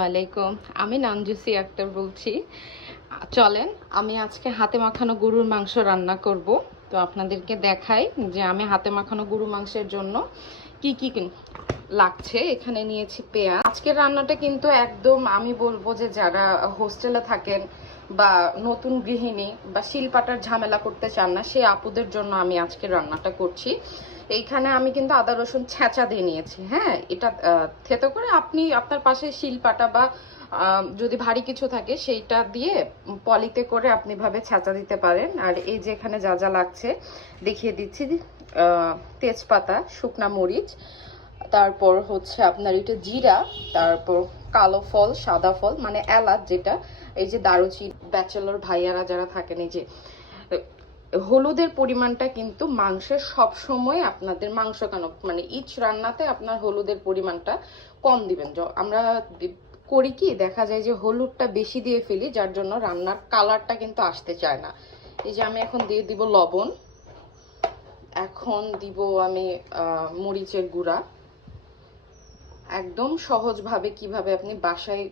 ওয়ালাইকুম, আমি নানজুসি আক্তার বলছি। চলেন আমি আজকে হাতে মাখানো গরুর মাংস রান্না করব। তো আপনাদেরকে দেখাই যে আমি হাতে মাখানো গরু মাংসের জন্য কি কি লাগছে। এখানে নিয়েছি পেঁয়াজ। আজকের রান্নাটা কিন্তু একদম আমি বলবো যে যারা হোস্টেলে থাকেন বা নতুন গৃহিণী বা শিলপাটার ঝামেলা করতে চান না সেই আপুদের জন্য আমি আজকের রান্নাটা করছি। এইখানে আমি কিন্তু আদা রসুন ছেঁচা দিয়ে নিয়েছি। হ্যাঁ, এটা থেতো করে আপনি আপনার পাশে শিলপাটা বা যদি ভারী কিছু থাকে সেইটা দিয়ে পলিতে করে আপনি ভাবে ছেঁচা দিতে পারেন। আর এই যে এখানে যা যা লাগছে দেখিয়ে দিচ্ছি। তেজপাতা, শুকনা মরিচ, তারপর হচ্ছে আপনার এটা জিরা, তারপর কালো ফল, সাদা ফল মানে এলাচ যেটা, এই যে দারুচিনি। ব্যাচেলর ভাইয়ারা যারা থাকেন, এই যে হলুদের পরিমাণটা কিন্তু মাংসের সব সময় আপনাদের মাংস কেন মানে ইচ রান্নাতে আপনার হলুদের পরিমাণটা কম দিবেন। আমরা করি কি দেখা যায় যে হলুদটা বেশি দিয়ে ফেলি, যার জন্য রান্নার কালারটা কিন্তু আসতে চায় না। এই যে আমি এখন দিয়ে দিব লবণ, এখন দিব আমি মরিচের গুঁড়া। একদম সহজভাবে কিভাবে আপনি বাসায়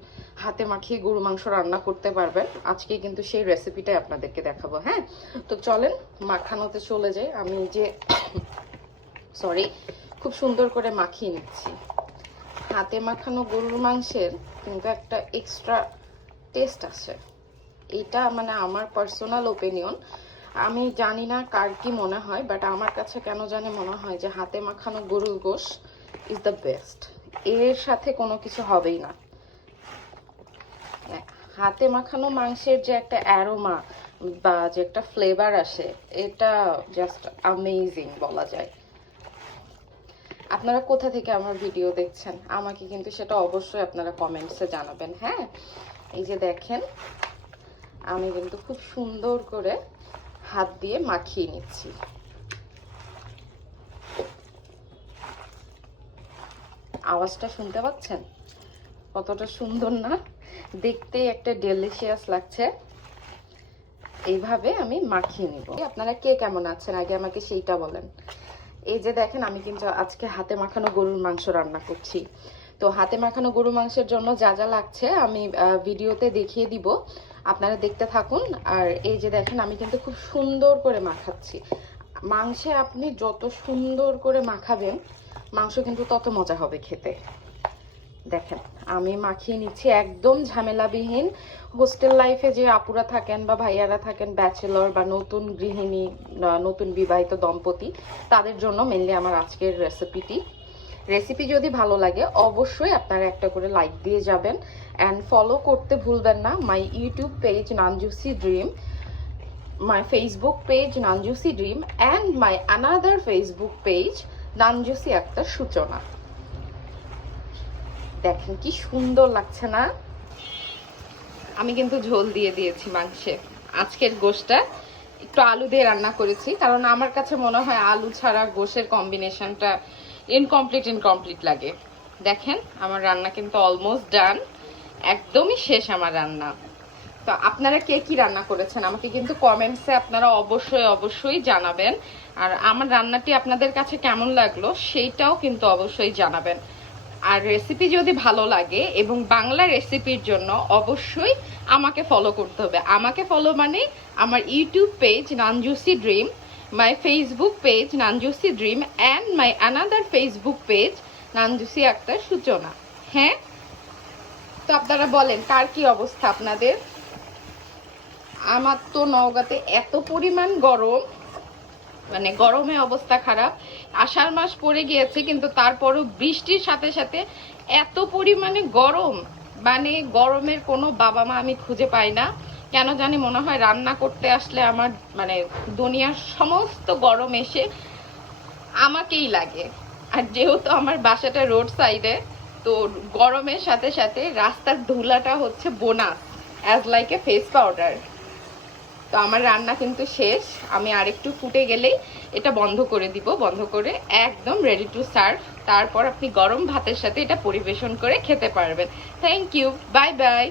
হাতে মাখিয়ে গরু মাংস রান্না করতে পারবেন আজকে কিন্তু সেই রেসিপিটাই আপনাদেরকে দেখাবো। হ্যাঁ, তো চলেন মাখানোতে চলে যাই। আমি যে সরি খুব সুন্দর করে মাখিয়ে নিচ্ছি। হাতে মাখানো গরুর মাংসের কিন্তু একটা এক্সট্রা টেস্ট আছে। এটা মানে আমার পার্সোনাল ওপিনিয়ন। আমি জানি না কার কি মনে হয়, বাট আমার কাছে কেন জানি মনে হয় যে হাতে মাখানো গরুর গোশ ইজ দ্য বেস্ট। এর সাথে কোনো কিছু হবেই না। হাতে মাখানো মাংসের যে একটা অ্যারোমা বা যে একটা ফ্লেভার আসে, এটা জাস্ট অ্যামেজিং বলা যায়। আপনারা কোথা থেকে আমার ভিডিও দেখছেন আমাকে কিন্তু সেটা অবশ্যই আপনারা কমেন্টসে জানাবেন। হ্যাঁ, এই যে দেখেন আমি কিন্তু খুব সুন্দর করে হাত দিয়ে মাখিয়ে নিচ্ছি। আওয়াজটা শুনতে পাচ্ছেন কতটা সুন্দর না? দেখতে একটা ডেলিশিয়াস লাগছে। এইভাবে আমি মাখিয়ে নিব। আপনারা কে কেমন আছেন আগে আমাকে সেইটা বলেন। এই যে দেখেন আমি কিন্তু আজকে হাতে মাখানো গরুর মাংস রান্না করছি। তো হাতে মাখানো গরুর মাংসের জন্য যা যা লাগছে আমি ভিডিওতে দেখিয়ে দিব, আপনারা দেখতে থাকুন। আর এই যে দেখেন আমি কিন্তু খুব সুন্দর করে মাখাচ্ছি। মাংসে আপনি যত সুন্দর করে মাখাবেন মাংস কিন্তু তত মজা হবে খেতে। দেখেন আমি মাখিয়ে নিচ্ছি একদম ঝামেলাবিহীন। হোস্টেল লাইফে যে আপুরা থাকেন বা ভাইয়ারা থাকেন, ব্যাচেলর বা নতুন গৃহিণী, নতুন বিবাহিত দম্পতি, তাদের জন্য মেনলি আমার আজকের রেসিপি যদি ভালো লাগে অবশ্যই আপনারা একটা করে লাইক দিয়ে যাবেন অ্যান্ড ফলো করতে ভুলবেন না my YouTube page Nanjusi dream, my Facebook page Nanjusi dream and my another Facebook page Nanjusi Akter Suchona. দেখেন কি সুন্দর লাগছে না? আমি কিন্তু ঝোল দিয়ে দিয়েছি মাংসে। আজকের গোশটা একটু আলু দিয়ে রান্না করেছি, কারণ আমার কাছে মনে হয় আলু ছাড়া গোশের কম্বিনেশনটা ইনকমপ্লিট লাগে। দেখেন আমার রান্না কিন্তু অলমোস্ট ডান, একদমই শেষ আমার রান্না। তো আপনারা কে কি রান্না করেছেন আমাকে কিন্তু কমেন্টসে আপনারা অবশ্যই জানাবেন। আর আমার রান্নাটি আপনাদের কাছে কেমন লাগলো সেইটাও কিন্তু অবশ্যই জানাবেন। আর রেসিপি যদি ভালো লাগে এবং বাংলা রেসিপির জন্য অবশ্যই আমাকে ফলো করতে হবে। আমাকে ফলো মানে আমার YouTube page Nanjusi dream, my Facebook page Nanjusi dream and my another Facebook page Nanjusi Akter Suchona. হ্যাঁ, তো আপনারা বলেন কার কি অবস্থা আপনাদের। আমার তো নওগাঁতে এত পরিমাণ গরম, মানে গরমে অবস্থা খারাপ। আষাঢ় মাস পড়ে গিয়েছে কিন্তু তারপরও বৃষ্টির সাথে সাথে এত পরিমাণে গরম, মানে গরমের কোনো বাবা মা আমি খুঁজে পাই না। কেন জানি মনে হয় রান্না করতে আসলে আমার মানে দুনিয়ার সমস্ত গরম এসে আমাকেই লাগে। আর যেহেতু আমার বাসাটা রোড সাইডে, তো গরমের সাথে সাথে রাস্তার ধুলাটা হচ্ছে bonus, as like a face powder. তো আমার রান্না কিন্তু শেষ। আমি আরেকটু ফুটে গেলেই এটা বন্ধ করে দিব, বন্ধ করে একদম রেডি টু সার্ভ। তারপর আপনি গরম ভাতের সাথে এটা পরিবেশন করে খেতে পারবেন। Thank you, bye by.